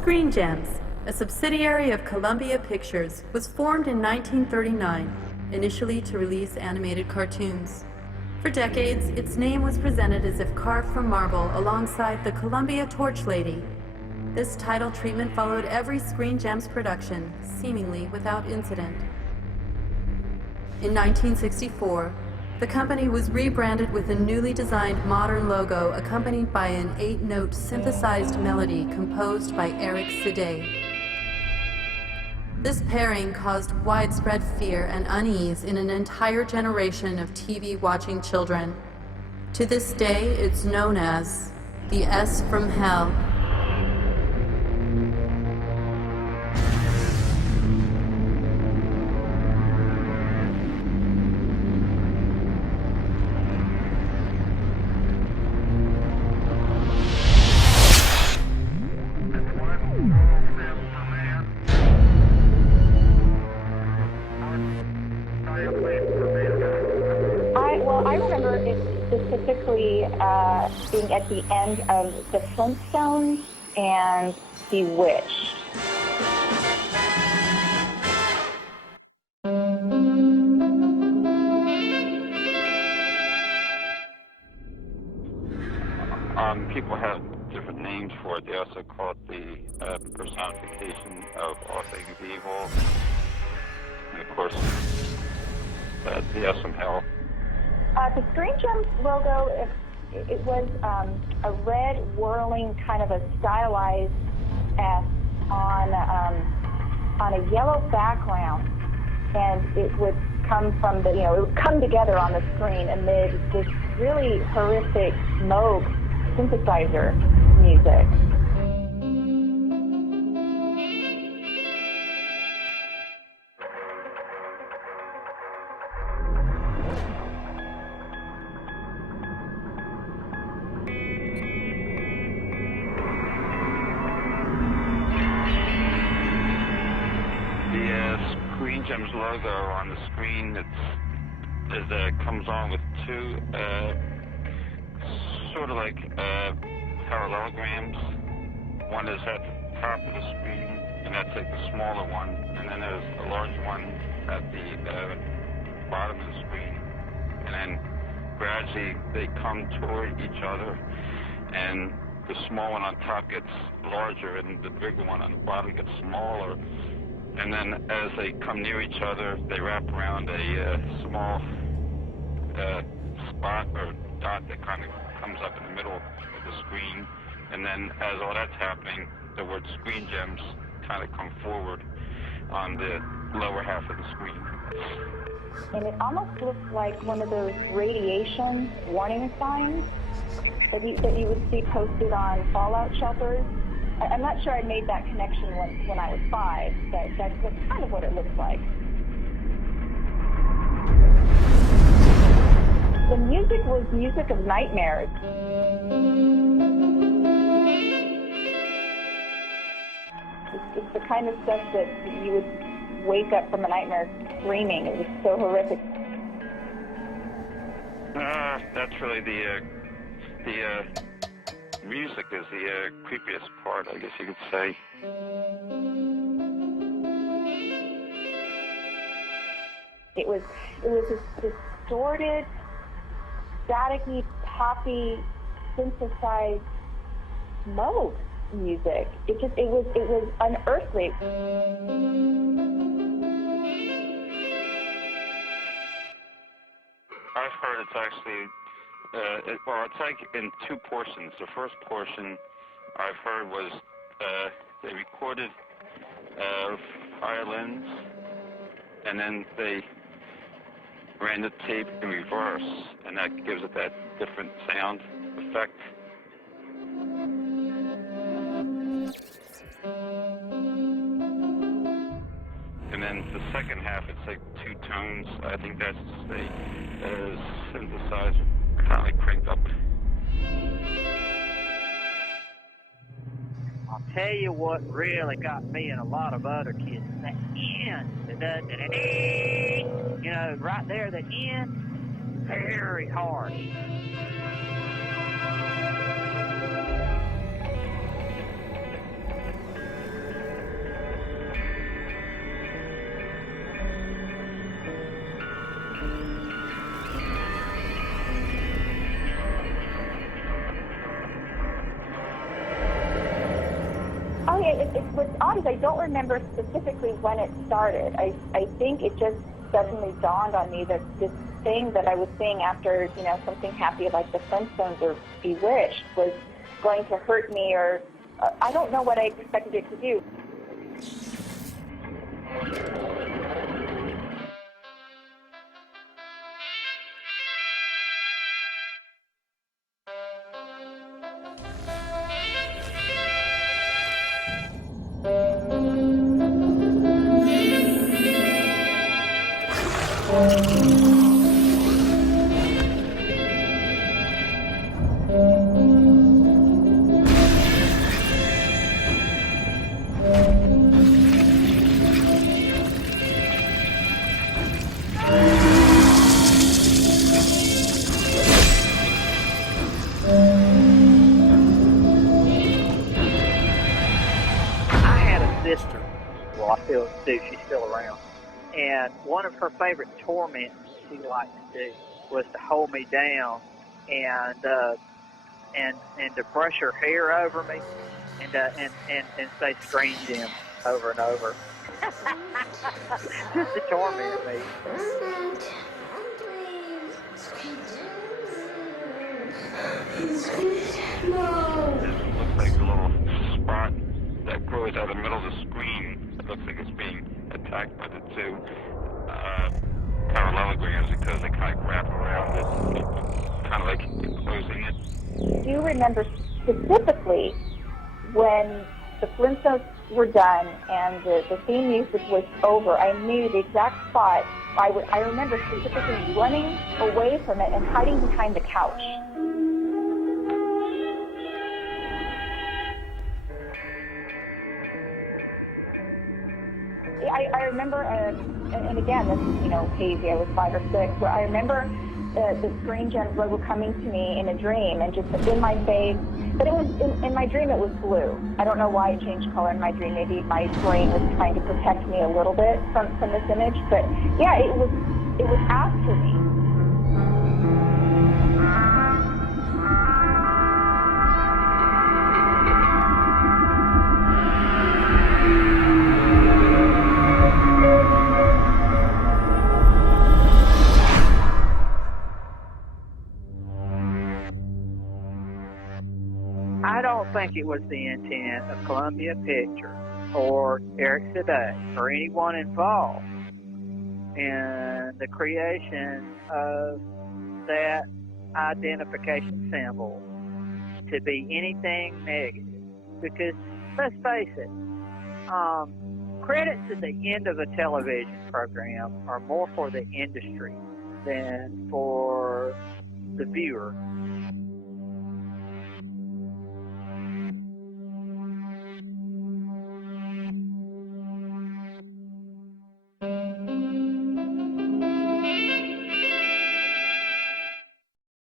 Screen Gems, a subsidiary of Columbia Pictures, was formed in 1939, initially to release animated cartoons. For decades, its name was presented as if carved from marble alongside the Columbia Torch Lady. This title treatment followed every Screen Gems production, seemingly without incident. In 1964, the company was rebranded with a newly designed modern logo accompanied by an 8-note synthesized melody composed by Eric Sidé. This pairing caused widespread fear and unease in an entire generation of TV-watching children. To this day, it's known as the S from Hell. I remember it specifically being at the end of The Flintstones and Bewitched. People have different names for it. They also call it the personification of all things evil. And of course, the S from Hell. The Screen Gems logo, it was a red whirling kind of a stylized S on a yellow background, and it would come from it would come together on the screen amid this really horrific Moog synthesizer music. Screen Gems logo on the screen comes on with two sort of like parallelograms. One is at the top of the screen, and that's like the smaller one, and then there's a large one at the bottom of the screen, and then gradually they come toward each other, and the small one on top gets larger, and the bigger one on the bottom gets smaller. And then as they come near each other, they wrap around a small spot or dot that kind of comes up in the middle of the screen. And then as all that's happening, the word Screen Gems kind of come forward on the lower half of the screen. And it almost looks like one of those radiation warning signs that you would see posted on fallout shelters. I'm not sure I made that connection when I was 5, but that's kind of what it looks like. The music was music of nightmares. It's the kind of stuff that you would wake up from a nightmare screaming. It was so horrific. That's really the music is the creepiest part, I guess you could say. It was this distorted, staticky, poppy, synthesized Moog music. It was unearthly. I've heard it's actually it's like in two portions. The first portion I've heard was they recorded violins, and then they ran the tape in reverse, and that gives it that different sound effect. And then the second half, it's like two tones. I think that's the synthesizer. Kind of like cranked up. I'll tell you what really got me and a lot of other kids. That end, right there, the end, very hard. what's odd is I don't remember specifically when it started. I think it just suddenly dawned on me that this thing that I was seeing after, something happy like the Flintstones or Bewitched was going to hurt me, or I don't know what I expected it to do. Sister, well, I still do, she's still around, and one of her favorite torments she liked to do was to hold me down and to brush her hair over me and say "Screen Jim" over and over, just to torment me. This looks like a little spot that grows out of the middle of the screen. It looks like it's being attacked by the two parallelograms because they kind of wrap around it, kind of like enclosing it. I do remember specifically when the Flintstones were done and the theme music was over, I knew the exact spot. I remember specifically running away from it and hiding behind the couch. I remember, and again, this is, hazy, I was 5 or 6, but I remember the Screen Gems logo coming to me in a dream and just in my face, but it was, in my dream it was blue. I don't know why it changed color in my dream. Maybe my brain was trying to protect me a little bit from this image, but yeah, it was after me. I don't think it was the intent of Columbia Pictures or Eric Seday or anyone involved in the creation of that identification symbol to be anything negative. Because, let's face it, credits at the end of a television program are more for the industry than for the viewer.